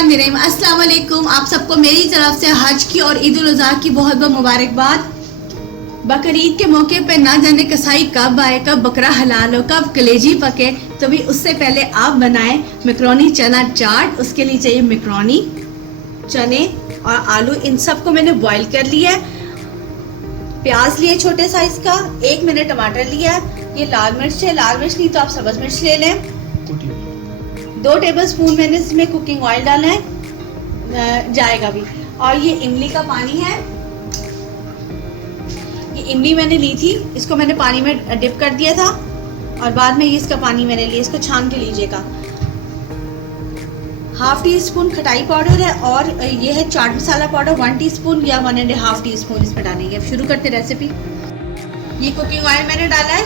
बिस्मिल्लाहिर्रहमानिर्रहीम। अस्सलाम वालेकुम। आप सबको मेरी तरफ से हज की और ईद उल अज़हा की बहुत बहुत मुबारकबाद। बकरीद के मौके पे ना जाने कसाई कब आए, कब बकरा हलाल हो, कब कलेजी पके, तो भी उससे पहले आप बनाएं मैक्रोनी चना चाट। उसके लिए चाहिए मैक्रोनी, चने और आलू। इन सबको मैंने बॉईल कर लिया है। प्याज लिए छोटे साइज का, 1 मैंने टमाटर लिया है। ये लाल मिर्च है, लाल मिर्च नहीं तो आप सब्ज मिर्च ले लें। 2 टेबलस्पून मैंने इसमें कुकिंग ऑयल डाला है, जाएगा भी। और ये इमली का पानी है। ये इमली मैंने ली थी, इसको मैंने पानी में डिप कर दिया था और बाद में ये इसका पानी मैंने लिया। इसको छान के लीजिएगा। 1/2 टीस्पून खटाई पाउडर है और ये है चाट मसाला पाउडर 1 टीस्पून या 1.5 टीस्पून इसमें डालेंगे। अब शुरू करते रेसिपी। ये कुकिंग ऑयल मैंने डाला है।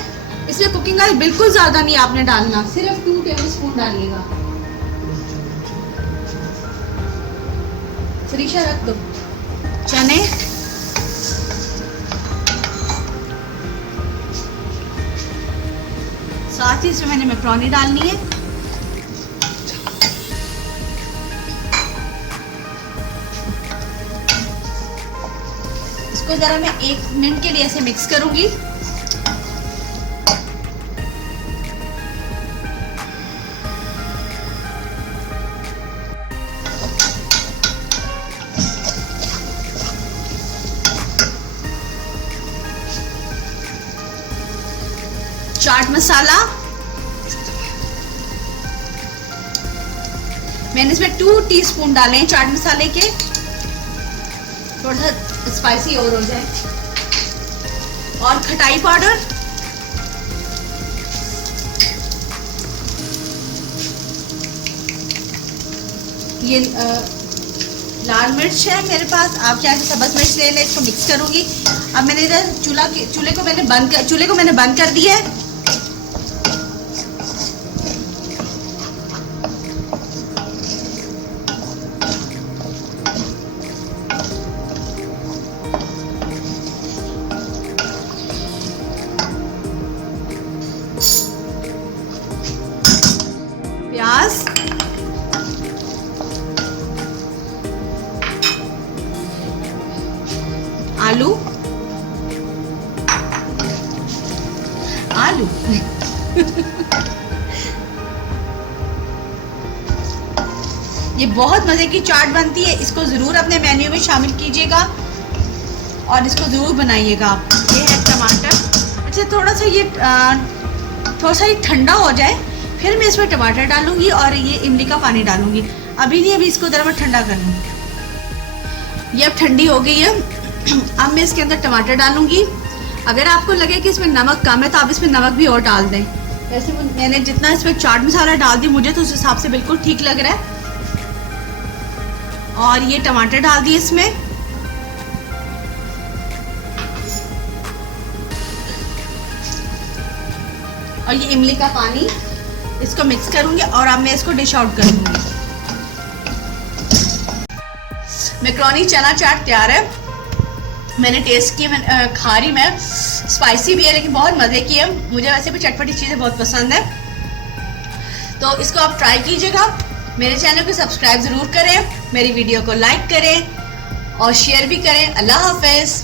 इसमें कुकिंग ऑयल बिल्कुल ज़्यादा नहीं आपने डालना, सिर्फ 2 टेबलस्पून डालिएगा। फ्रीशा रख दो। चने, साथ ही इसमें मैंने मैक्रोनी डालनी है। इसको जरा मैं 1 मिनट के लिए ऐसे मिक्स करूंगी। चाट मसाला मैंने इसमें 2 टीस्पून डाले हैं चाट मसाले के, थोड़ा सा स्पाइसी और हो जाए। और खटाई पाउडर, ये लाल मिर्च है मेरे पास, आप चाहे तो सब्ज मिर्च ले लें। इसको मिक्स करूंगी। अब मैंने इधर चूल्हे को मैंने बंद कर दिया है। प्याज, आलू ये बहुत मजे की चाट बनती है। इसको जरूर अपने मेन्यू में शामिल कीजिएगा और इसको जरूर बनाइएगा आप। ये है टमाटर। अच्छा, थोड़ा सा ये ठंडा हो जाए फिर मैं इसमें टमाटर डालूंगी और ये इमली का पानी डालूंगी। अभी नहीं, अभी इसको जरा मैं ठंडा कर लूँ। ये अब ठंडी हो गई है। अब मैं इसके अंदर टमाटर डालूंगी। अगर आपको लगे कि इसमें नमक कम है तो आप इसमें नमक भी और डाल दें। वैसे मैंने जितना इसमें चाट मसाला डाल दी, मुझे तो उस हिसाब से बिल्कुल ठीक लग रहा है। और ये टमाटर डाल दिए इसमें। और ये इमली का पानी, इसको मिक्स करूंगी और अब मैं इसको डिश आउट करूंगी। मैक्रोनी चना चाट तैयार है। मैंने टेस्ट की, खा रही मैं, स्पाइसी भी है लेकिन बहुत मज़े की है। मुझे वैसे भी चटपटी चीज़ें बहुत पसंद है, तो इसको आप ट्राई कीजिएगा। मेरे चैनल को सब्सक्राइब ज़रूर करें, मेरी वीडियो को लाइक करें और शेयर भी करें। अल्लाह हाफ़िज़।